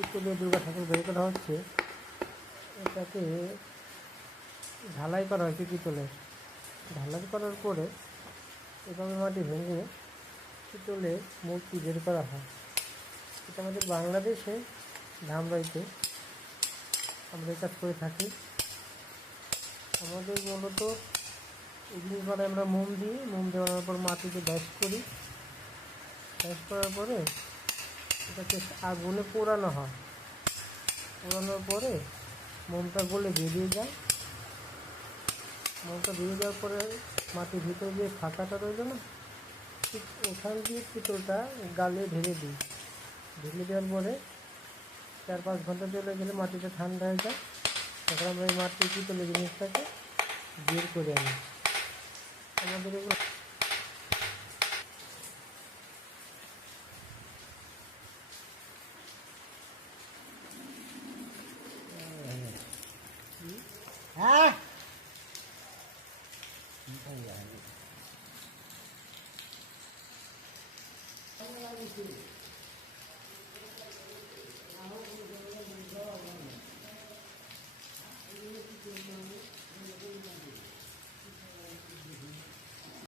পিতলের দুর্গা ঠাকুর বের করা হচ্ছে। এটাকে ঢালাই করা হয়েছে পিতলের। ঢালাই করার পরে এভাবে মাটি ভেঙে পিতলের মূর্তি বের করা হয়। এটা আমাদের বাংলাদেশে ধামরাইতে আমরা এই কাজ করে থাকি। আমাদের মূলত এই জিনিস বানায় আমরা মোম দেওয়ার পর মাটিতে ব্যাস করি। ব্যাস করার পরে এটাকে আগুনে পোড়ানো হয়। পোড়ানোর পরে মোমটা গলে বেরিয়ে যায়। মোমটা বেরিয়ে যাওয়ার পরে মাটির ভিতরে যে ফাঁকাটা রইল না, ঠিক ওখান দিয়ে পিতলটা গালে ঢেলে দিই। ঢেলে দেওয়ার পরে 4-5 ঘন্টা চলে গেলে মাটিটা ঠান্ডা হয়ে যায়। তখন আমরা এই মাটির পিতলের জিনিসটাকে বের করে আনি। আমাদের এগুলো হ্যাঁ